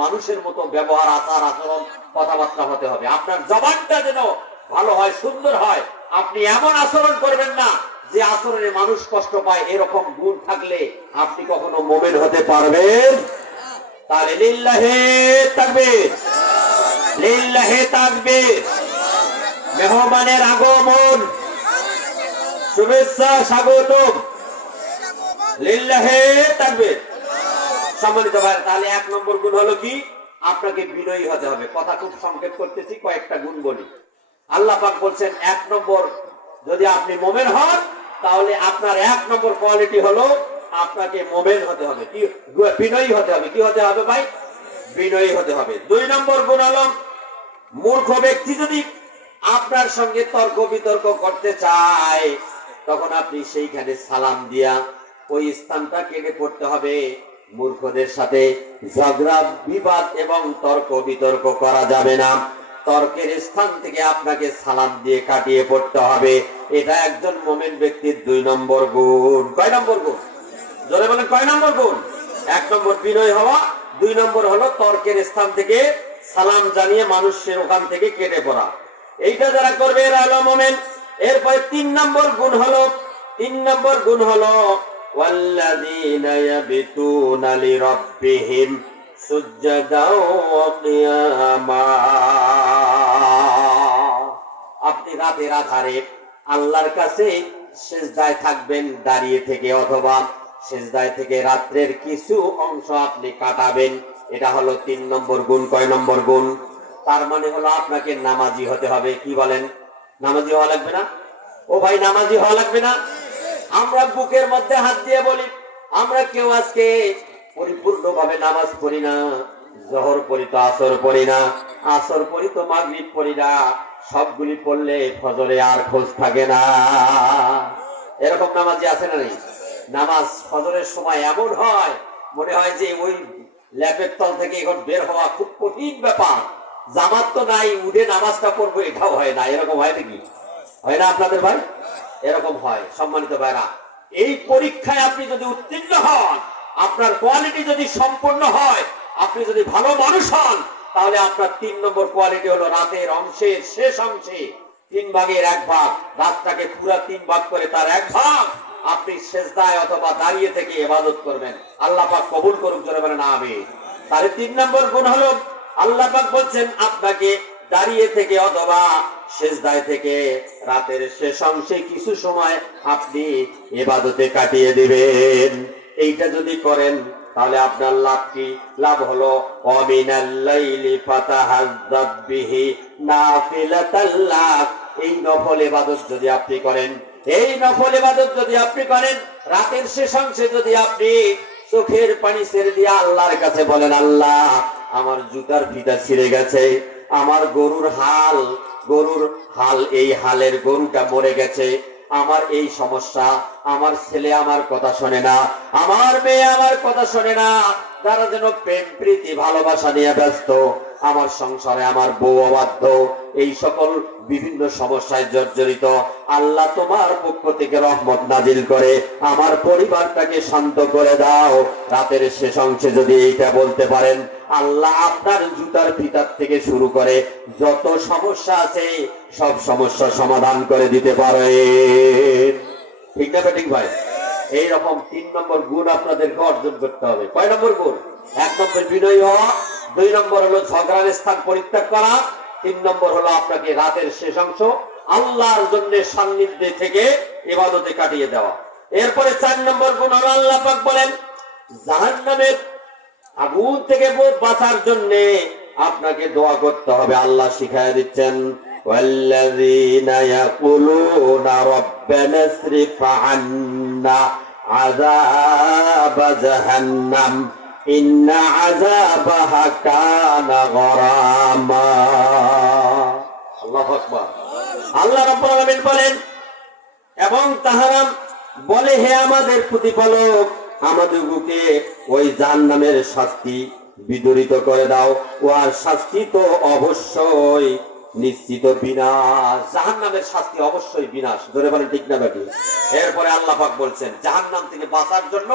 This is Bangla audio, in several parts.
মানুষের মতো ব্যবহার, আচার আচরণ, কথাবার্তা হতে হবে। আপনার জবানটা যেন ভালো হয়, সুন্দর হয়। আপনি এমন আচরণ করবেন না যে আচরণে মানুষ কষ্ট পায়। এরকম গুণ থাকলে আপনি কখনো মুমিন হতে পারবেন? তাহলে লিল্লাহে তাকবীর, লিল্লাহে তাকবীর। মেহমানের আগমন, শুভেচ্ছা, স্বাগতম, লিল্লাহে তাকবীর। সম্মানিত ভাই, তাহলে 1 নম্বর গুণ হলো কি? আপনাকে বিনয়ী হতে হবে। কথা খুব সংক্ষেপ করতেছি, কয়েকটা গুণ বলি। আল্লাহ পাক বলছেন 1 নম্বর, যদি আপনি মুমিন হন তাহলে আপনার 1 নম্বর কোয়ালিটি হলো আপনাকে মুমিন হতে হবে, কি বিনয়ী হতে হবে। কি হতে হবে ভাই? বিনয়ী হতে হবে। 2 নম্বর গুণ হলো, মূর্খ ব্যক্তি যদি আপনার সঙ্গে তর্ক বিতর্ক করতে চায় তখন আপনি সেইখানে সালাম দিয়া ওই স্থানটা কেটে পড়তে হবে। মূর্খদের সাথে ঝগড়া বিবাদ এবং তর্ক বিতর্ক করা যাবে না। তর্কের স্থান থেকে আপনাকে সালাম দিয়ে কাটিয়ে পড়তে হবে। এটা একজন মুমিন ব্যক্তির 2 নম্বর গুণ। কয় নম্বর গুণ? জোরে বলেন, কয় নম্বর গুণ? 1 নম্বর বিনয় হওয়া, 2 নম্বর হলো তর্কের স্থান থেকে সালাম জানিয়ে মানুষের ওখান থেকে কেটে পড়া। এইটা যারা করবে এরা হলো মুমিন। এরপরে 3 নম্বর গুণ হলো, 3 নম্বর গুণ হলো ওয়াল্লাযীনা ইয়াবিতুনা লিরাব্বিহিম সুজদাও ওয়া কিয়ামা। আপনি রাতের আধারে আল্লাহর কাছে সিজদায় থাকবেন দাঁড়িয়ে থেকে, অথবা সিজদায় থেকে রাত্রের কিছু অংশ আপনি কাটাবেন। এটা হলো 3 নম্বর গুণ। কয় নম্বর গুণ? তার মানে হলো আপনাকে নামাজি হতে হবে। কি বলেন? নামাজি হওয়া লাগবে না? ও ভাই, নামাজি হওয়া লাগবে না? আমরা বুকের মধ্যে হাত দিয়ে বলি, আমরা কেউ আজকে পরিপূর্ণভাবে নামাজ পড়ি না। জোহর পড়ি তো আসর পড়ি না, আসর পড়ি তো মাগরিব পড়ি না। সবগুলি পড়লে ফজরে আর খোঁজ থাকে না। এরকম নামাজি আছে না নেই? নামাজ ফজরের সময় এমন হয়, মনে হয় যে ওই ল্যাপের তল থেকে এখন বের হওয়া খুব কঠিন ব্যাপার। জামাত তো নাই, উঠে নামাজটা পড়বো এটাও হয় না। এরকম হয় নাকি? হয় না আপনাদের ভাই? এরকম হয়। সম্মানিত ভাইরা, এই পরীক্ষায় আপনি যদি উত্তীর্ণ হন, আপনার কোয়ালিটি যদি সম্পূর্ণ হয়, আপনি যদি ভালো মানুষ হন, তাহলে আপনার 3 নম্বর কোয়ালিটি হলো রাতের অংশের শেষ অংশে 3 ভাগের 1 ভাগ, রাতটাকে পুরা 3 ভাগ করে তার 1 ভাগ আপনি সিজদায় অথবা দাঁড়িয়ে থেকে ইবাদত করবেন। আল্লাহ পাক কবুল করুক, জোরে বলেন আমিন। তাহলে 3 নম্বর গুণ হলো, আল্লাহ পাক বলছেন আপনাকে দাঁড়িয়ে থেকে অথবা সিজদায় থেকে রাতের শেষ অংশে কিছু সময় আপনি ইবাদতে কাটিয়ে দিবেন। এইটা যদি করেন তাহলে আপনার লাভ কি? লাভ হলো ওয়ামিনাল লাইলি ফাতাহাজ্জাব বিহি নাফিলাতাল লাক। এই নফল ইবাদত যদি আপনি করেন, এই নফল ইবাদত যদি আপনি করেন, রাতের শেষ অংশে যদি আপনি চোখের পানি ছেড়ে দিয়ে আল্লাহর কাছে বলেন, আল্লাহ আমার জুতার ফিতা ছিঁড়ে গেছে, আমার গরুর হাল, এই হালের গরুটা মরে গেছে, আমার এই সমস্যা, আমার ছেলে আমার কথা শোনে না, আমার মেয়ে আমার কথা শোনে না, তারা যেন প্রেম প্রীতি ভালোবাসা নিয়ে ব্যস্ত, আমার সংসারে আমার বউ অবাধ্য, এই সকল বিভিন্ন সমস্যায় জর্জরিত, আল্লাহ তোমার পক্ষ থেকে রহমত নাজিল করে আমার পরিবারটাকে শান্ত করে দাও। রাতের শেষ অংশে যদি এইটা বলতে পারেন, আল্লাহ আপনার জুতার ফিতার থেকে শুরু করে যত সমস্যা আছে সব সমস্যা সমাধান করে দিতে পারে। ঠিক না ঠিক ভাই? এইরকম 3 নম্বর গুণ আপনাদেরকে অর্জন করতে হবে। কয় নম্বর গুণ? 1 নম্বর বিনয়ী হওয়া, 2 নম্বর হলো ঝগড়ার স্থান পরিত্যাগ করা, 3 নম্বর হলো আপনাকে রাতের শেষ অংশ আল্লাহর জন্য সান্নিধ্যে থেকে ইবাদতে কাটিয়ে দেওয়া। এরপরে 4 নম্বর গুণ হলো, আল্লাহ পাক বলেন জাহান্নামের আগুন থেকে বাঁচার জন্য আপনাকে দোয়া করতে হবে। আল্লাহ শিখায়া দিচ্ছেন, ওয়াল্লাযীনা ইয়াকুলুনা রাব্বানা ইসরিফ আন্না আযাব জাহান্নাম ইন্না আযাবাহা কানা গরামা। আল্লাহু আকবার। আল্লাহ রাব্বুল আলামিন বলেন, এবং তাহারা বলে, হে আমাদের প্রতিপালক, আমাদেরকে ওই জাহান্নামের শাস্তি বিদরিত করে দাও। ওর শাস্তি তো অবশ্যই নিশ্চিত বিনাশ। জাহান্নামের শাস্তি অবশ্যই বিনাশ। ধরে বলেন ঠিক না বেটি? এরপরে আল্লাহ পাক বলছেন জাহান্নাম থেকে বাঁচার জন্য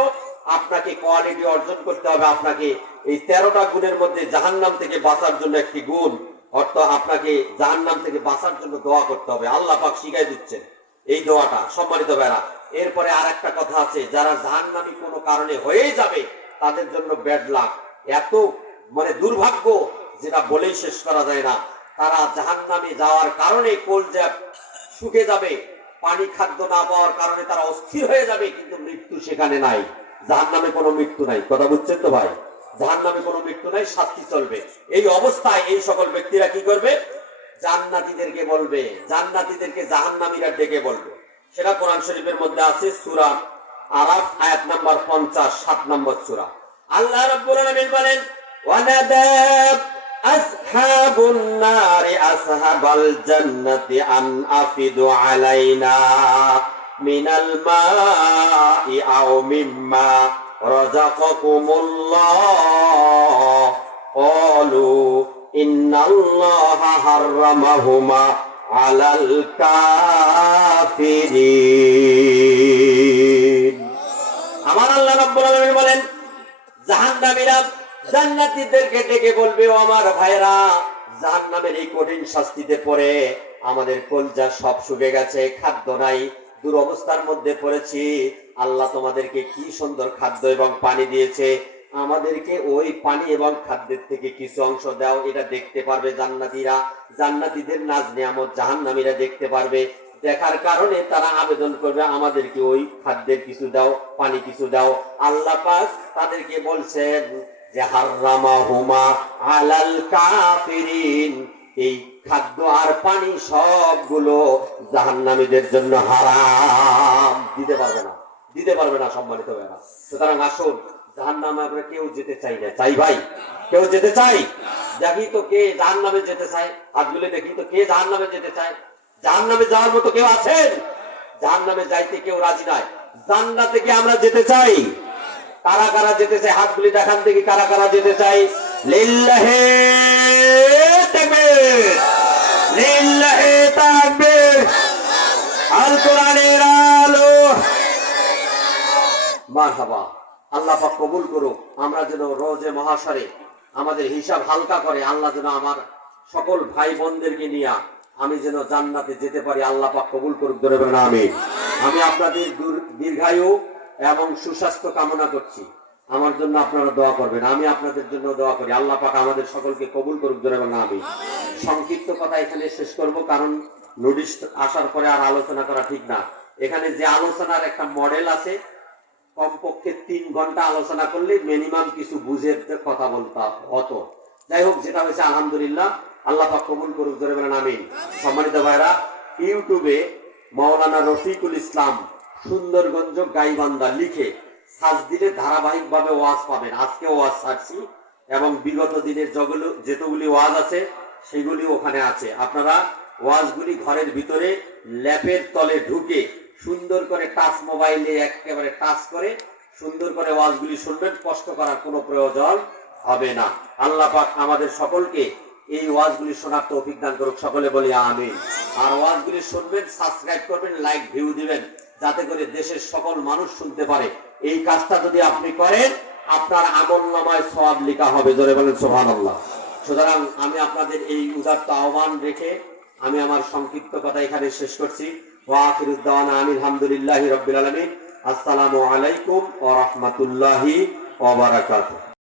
আপনাকে কোয়ালিটি অর্জন করতে হবে। আপনাকে এই 13টা গুণের মধ্যে জাহান্নাম থেকে বাঁচার জন্য একটি গুণ, অর্থাৎ আপনাকে জাহান্নাম থেকে বাঁচার জন্য দোয়া করতে হবে। আল্লাহ পাক শিখাই দিচ্ছেন এই দোয়াটা, সম্মানিত ভাইরা। এরপরে আর একটা কথা আছে, যারা জাহান্নামী কোনো কারণে হয়ে যাবে তাদের জন্য ব্যাড লাক, এত মানে দুর্ভাগ্য যেটা বলেই শেষ করা যায় না। তারা জাহান্নামে যাওয়ার কারণে কলজা শুকে যাবে, পানি খাদ্য না পাওয়ার কারণে তারা অস্থির হয়ে যাবে, কিন্তু মৃত্যু সেখানে নাই। জাহান্নামে কোনো মৃত্যু নাই, কথা বুঝছেন তো ভাই? জাহান্নামে কোনো মৃত্যু নাই, শাস্তি চলবে। এই অবস্থায় এই সকল ব্যক্তিরা কি করবে? জান্নাতীদেরকে বলবে, জান্নাতীদেরকে জাহান্নামীরা ডেকে বলবে। সেটা কোরআন শরীফের মধ্যে আছে, সূরা আরাফ আয়াত নাম্বার 50, 7 নম্বর সূরা। আল্লাহ রাব্বুল আলামিন বলেন, ওয়ানাদা আসহাবুন নারি আসহাবাল জান্নাতি আন আফিদু আলাইনা মিনাল মাই আও মিম্মা রাযাকাকুমুল্লাহ ক্বালু ইন্নাল্লাহা হাররামাহুমা আলাল কাফিরিন। আমার আল্লাহ রাব্বুল আলামিন বলেন, জাহান্নামীরা জান্নাতীদেরকে ডেকে বলবে, ও আমার ভাইরা, জাহান্নামের এই কঠিন শাস্তিতে পড়ে আমাদের কলজা সব শুকে গেছে, খাদ্য নাই, দুরবস্থার মধ্যে পড়েছি। আল্লাহ তোমাদেরকে কি সুন্দর খাদ্য এবং পানি দিয়েছে, আমাদেরকে ওই পানি এবং খাদ্যের থেকে কিছু অংশ দাও। এটা দেখতে পারবে জান্নাতীরা, জান্নাতীদের নাজ নিয়ামত জাহান্নামীরা দেখতে পারবে। দেখার কারণে তারা আবেদন করবে, আমাদেরকে ওই খাদ্যের কিছু দাও, পানি কিছু দাও। আল্লাহ পাক তাদেরকে বলছেন যে হাররামাহুমা আলাল কাফিরিন, এই খাদ্য আর পানি সবগুলো জাহান্নামীদের জন্য হারাম, দিতে পারবে না, দিতে পারবে না, সম্মানিত ভাইরা। সুতরাং আসুন, জাহান্নামে আমরা কেউ যেতে চাই না, চাই ভাই? কেউ যেতে চাই? দেখি তো কে জাহান্নামে যেতে চায়, হাতগুলো দেখি তো কে জাহান্নামে যেতে চায়। জাহান্নামে যাওয়ার মতো কেউ আছেন? জাহান্নামে যাইতে কেউ রাজি নয়। জান্নাতে কি আমরা যেতে চাই? কারা কারা যেতে চাই? হাতগুলি দেখান দেখি, কারা কারা যেতে চাই? লিল্লাহি তাকবীর, লিল্লাহি তাকবীর, আল কোরআনের আলো। মারহাবা। আল্লাহ পাক কবুল করুক। আমরা যেন রোজে মহাশরে আমাদের হিসাব হালকা করে, আল্লাহ যেন আমার সকল ভাই বোনদেরকে নিয়ে আমি যেন জান্নাতে যেতে পারি, আল্লাহ পাক কবুল করুক। ধরে বলেন আমিন। আমি আপনাদের দীর্ঘায়ু এবং সুস্বাস্থ্য কামনা করছি। আমার জন্য আপনারা দোয়া করবেন, আমি আপনাদের জন্য দোয়া করি। আল্লাহ পাক আমাদের সকলকে কবুল করুক। ধরে বলেন আমিন। সংক্ষিপ্ত কথা এখানে শেষ করব, কারণ নোটিশ আসার পরে আর আলোচনা করা ঠিক না। এখানে যে আলোচনার একটা মডেল আছে, কমপক্ষে 3 ঘন্টা আলোচনা করলে মিনিমাম কিছু বুঝে কথা বলতে হতো। যাই হোক, যেটা হয়েছে আলহামদুলিল্লাহ, আল্লাহ পাক কবুল করুক। ধরে বলেন আমিন। সম্মানিত ভাইরা, ইউটিউবে মাওলানা রফিকুল ইসলাম সুন্দরগঞ্জ গাইবান্ধা লিখে সার্চ দিলে ধারাবাহিক ভাবে ওয়াজ পাবেন। আজকে ওয়াজ ছাড়ছি এবং বিগত দিনের যেগুলি ওয়াজ আছে সেগুলি ওখানে আছে। আপনারা ওয়াজগুলি ঘরের ভিতরে ল্যাপের তলে ঢুকে সুন্দর করে টাচ মোবাইলে একেবারে টাচ করে সুন্দর করে ওয়াজগুলি শুনবেন, কষ্ট করার কোনো প্রয়োজন হবে না। আল্লাহ পাক আমাদের সকলকে এই ওয়াজগুলি শোনার তৌফিক দান করুক। সকলে বলি আমিন। আর ওয়াজগুলি শুনবেন, সাবস্ক্রাইব করবেন, লাইক ভিউ দিবেন, যাতে করে দেশের সকল মানুষ শুনতে পারে। এই কাজটা যদি আপনি করেন, আপনার আমলনামায় সওয়াব লেখা হবে। জোরে বলেন সুবহানাল্লাহ। সুতরাং আমি আপনাদের এই উদাত্ত আহ্বান রেখে আমি আমার সংক্ষিপ্ত কথা এখানে শেষ করছি। ওয়া আখিরুদ দাওয়ানা আলহামদুলিল্লাহি রাব্বিল আলামিন। আসসালামু আলাইকুম ওয়া রাহমাতুল্লাহি ওয়া বারাকাতুহু।